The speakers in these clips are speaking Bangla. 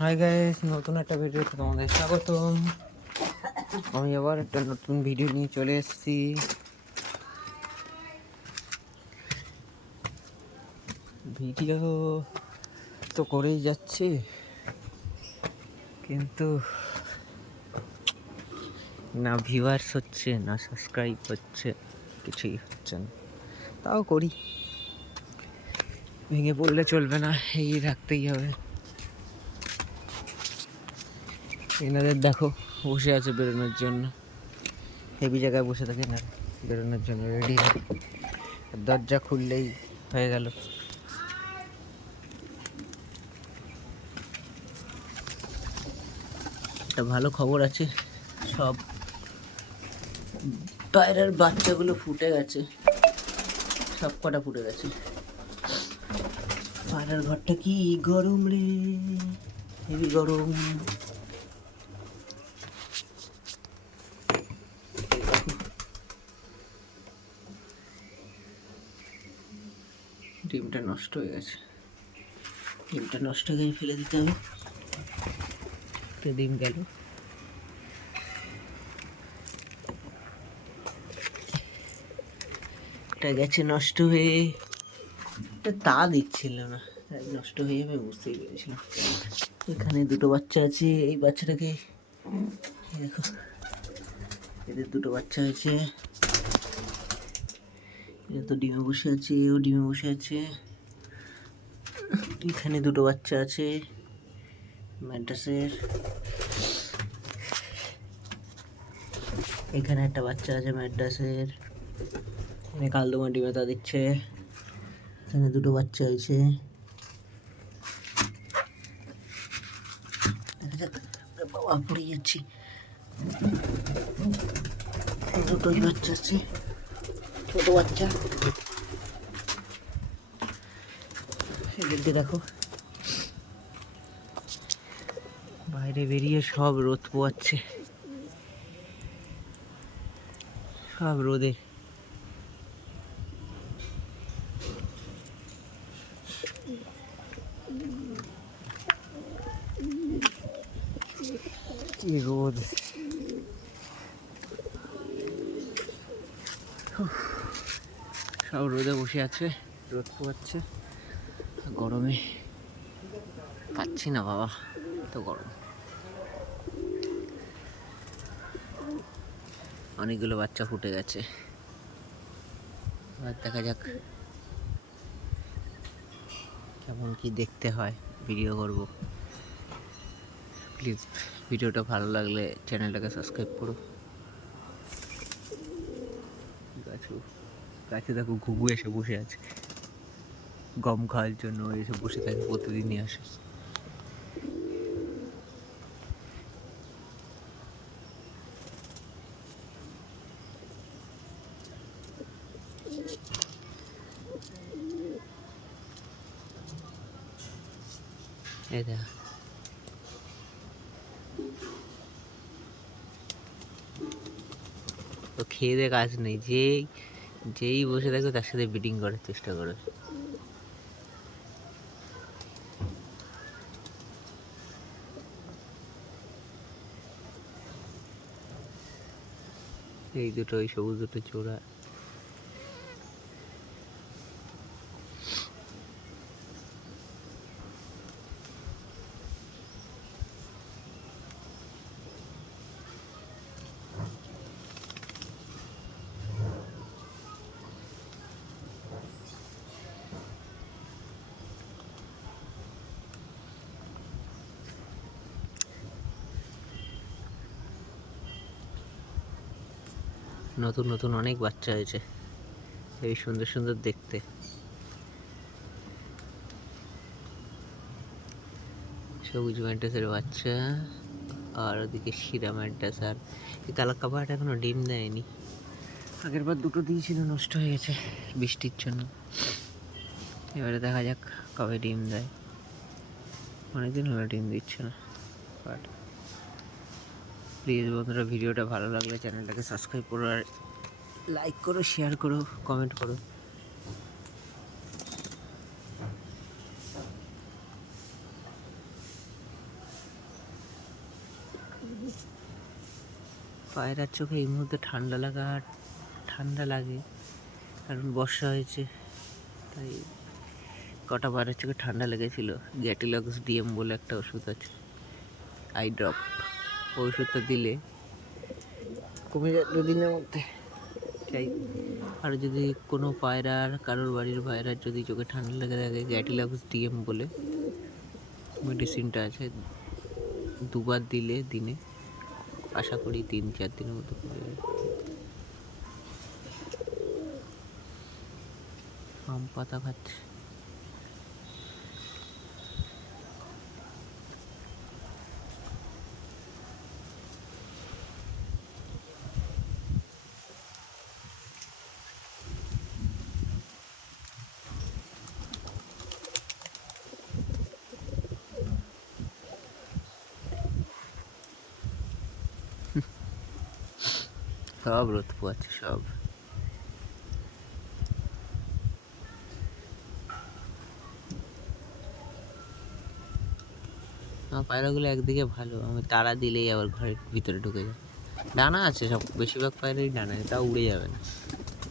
হাই গাইস, নতুন একটা ভিডিওতে তোমাদের স্বাগতম। আমি আবার একটা নতুন ভিডিও নিয়ে চলে এসেছি। ভিডিও তো করেই যাচ্ছি, কিন্তু না ভিউয়ার্স হচ্ছে, না সাবস্ক্রাইব হচ্ছে, কিছুই হচ্ছে না। তাও করি, ভেঙে পড়লে চলবে না, এই রাখতেই হবে। এনাদের দেখো বসে আছে বেরোনোর জন্য, হেভি জায়গায় বসে থাকে না, বেরোনোর জন্য রেডি। দরজা খুললেই হয়ে গেল। একটা ভালো খবর আছে, সব পায়রার বাচ্চাগুলো ফুটে গেছে, সব কটা ফুটে গেছে। পায়রার ঘরটা কি গরম রে, হেবি গরম। ডিমটা নষ্ট হয়ে গেছে, ডিমটা নষ্ট হয়ে ফেলে দিতে হবে। ডিম গেল, এটা গেছে নষ্ট হয়ে। তা দিচ্ছিল না, নষ্ট হয়ে যাবে বুঝতেই পেরেছিলাম। এখানে দুটো বাচ্চা আছে, এই বাচ্চাটাকে দেখো, এদের দুটো বাচ্চা হয়েছে। এ তো ডিমে বসে আছে, ও ডিমে বসে আছে। এখানে দুটো বাচ্চা আছে ম্যাড্রাসের, এখানে একটা বাচ্চা আছে ম্যাড্রাসের। এখানে কালদমা ডিমে তা দিচ্ছে, এখানে দুটো বাচ্চা হয়েছে। দেখা যাক, বাবা পড়ে যাচ্ছি। দুটোই বাচ্চা আছে, ছোট বাচ্চা। এদিকে দেখো, বাইরে বেরিয়ে সব রোদ পোয়াচ্ছে, সব রোদে। কি রোদ, সব রোদে বসে আছে, রোদ পোয়াচ্ছে। গরমে পাচ্ছি না বাবা, তো গরম। অনেকগুলো বাচ্চা ফুটে গেছে, এবার দেখা যাক কেমন কি দেখতে হয়। ভিডিও করব, প্লিজ ভিডিওটা ভালো লাগলে চ্যানেলটাকে সাবস্ক্রাইব করো। গাছে দেখো ঘুঘু এসে বসে আছে, গম খাওয়ার জন্য এসে বসে থাকে, প্রতিদিনই আসে। এই দেখ, তো খেয়ে দিয়ে কাজ নেই, যেই বসে থাকবে তার সাথে বিটিং করার চেষ্টা করে। এই দুটো, ওই সবুজ দুটো চোরা। নতুন নতুন অনেক বাচ্চা হয়েছে, এই সুন্দর সুন্দর দেখতে। সবুজ ম্যান্টাসের বাচ্চা, আর ওদিকে শিরা ম্যান্টাস। আর এই কালা কাবাটা এখনো ডিম দেয়নি, আগের বার দুটো দিয়েছিল, নষ্ট হয়ে গেছে বৃষ্টির জন্য। এবারে দেখা যাক কবে ডিম দেয়, অনেকদিন হলো ডিম দিচ্ছে না। বাট প্লিজ বন্ধুরা, ভিডিওটা ভালো লাগলে চ্যানেলটাকে সাবস্ক্রাইব করো, আর লাইক করো, শেয়ার করো, কমেন্ট করো। পায়রার চোখে এই মুহূর্তে ঠান্ডা লাগে, কারণ বর্ষা হয়েছে, তাই কটা পায়রার চোখে ঠান্ডা লেগেছিল। গ্যাটিলক্স ডিএম বলে একটা ওষুধ আছে, আই ড্রপ, ওই ওষুধটা দিলে কমে যায় 2 দিনের মধ্যে। চাই আর যদি কোনো কারোর বাড়ির পায়রার যদি চোখে ঠান্ডা লেগে থাকে, গ্যাটিলক্স ডিএম বলে মেডিসিনটা আছে, 2 বার দিলে দিনে আশা করি 3-4 দিনের মতো কমে যাবে। আম পাতা খাচ্ছে। সব রোদ পোয়াচ্ছে সব। আমার পায়রাগুলো একদিকে ভালো, আমি তাড়া দিলেই আবার ঘরের ভিতরে ঢুকে যায়। ডানা আছে সব, বেশিরভাগ পায়রাই ডানা, তাও উড়ে যাবে না,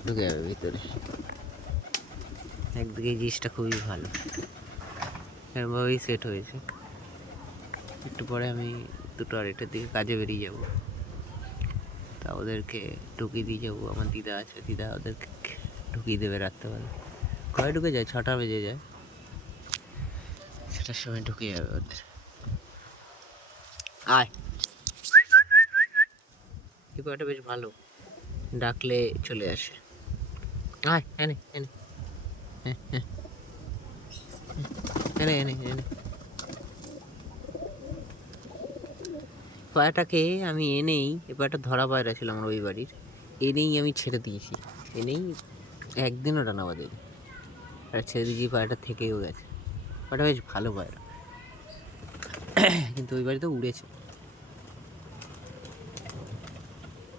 ঢুকে যাবে ভিতরে। একদিকে এই জিনিসটা খুবই ভালো, এরভাবেই সেট হয়েছে। একটু পরে আমি 2টো 2:30টার দিকে কাজে বেরিয়ে যাব, তা ওদেরকে ঢুকিয়ে দিয়ে যাবো। আমার দিদা আছে, দিদা ওদেরকে ঢুকিয়ে দেবে রাত্রেবেলা। ঘরে ঢুকে যায়, 6টা বেজে যায়, সেটার সময় ঢুকে যাবে ওদের। আয়, এই পায়রাটা বেশ ভালো, ডাকলে চলে আসে। আয় এনে এনে এনে এনে এনে পায়রাটাকে আমি এনেই, এ পায়রাটা ধরা পায়রা ছিল আমার ওই বাড়ির, এনেই আমি ছেড়ে দিয়েছি, এনেই একদিনও ডানা বাঁধেনি, আর ছেড়ে দিয়েছি, পায়রাটা থেকেও গেছে। পায়রাটা বেশ ভালো পায়রা, কিন্তু ওই বাড়িতে উড়েছে।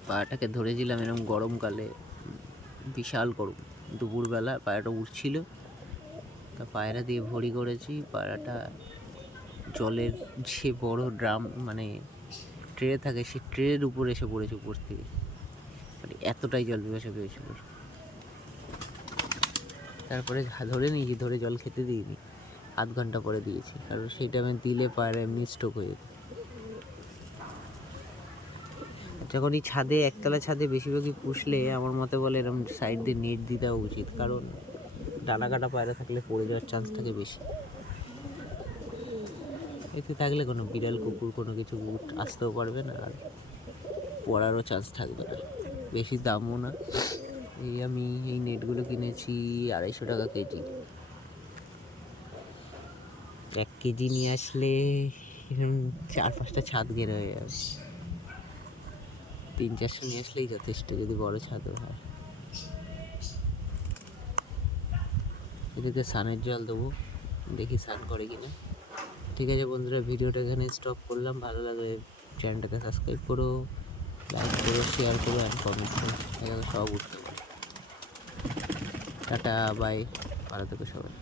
পায়রাটাকে ধরেছিলাম এরকম গরমকালে, বিশাল গরম, দুপুরবেলা পায়রাটা উঠছিল, তা পায়রা দিয়ে ভরি করেছি। পায়রাটা জলের যে বড় ড্রাম মানে ট্রে থাকে, সেই ট্রের উপর এসে পড়েছে উপর থেকে, মানে এতটাই জল পিপাসা পেয়েছিল। তারপরে ধরে নিয়েছি, ধরে জল খেতে দিইনি, 0.5 ঘন্টা পরে দিয়েছি, কারণ সেই টাইমে দিলে পায়রা এমনি স্ট্রোক হয়ে যেত। যখন এই ছাদে, একতলা ছাদে বেশিরভাগই পুষলে আমার মতে বলে এরকম সাইড দিয়ে নেট দিয়ে দেওয়া উচিত, কারণ ডানা কাটা পায়রা থাকলে পড়ে যাওয়ার চান্স থাকে বেশি। এতে থাকলে কোনো বিড়াল কুকুর কোনো কিছু আসতেও পারবে না, আর পড়ারও চান্স থাকবে না। বেশি দামও না, আমি এই নেটগুলো কিনেছি 250 টাকা কেজি। 1 কেজি নিয়ে আসলে 4-5টা ছাদ ঘেরা হয়ে যাবে, 300-400 নিয়ে আসলেই যথেষ্ট, যদি বড় ছাদও হয়। এদিকে সানের জল দেবো, দেখি স্নান করে কিনা। ঠিক আছে বন্ধুরা, ভিডিওটা এখানে স্টপ করলাম। ভালো লাগলে চ্যানেলটাকে সাবস্ক্রাইব করো, লাইক করো, শেয়ার করো অ্যান্ড কমেন্ট করো, এখানে সব উঠতে পারে। টাটা, বাই, ভালো থেকো সবাই।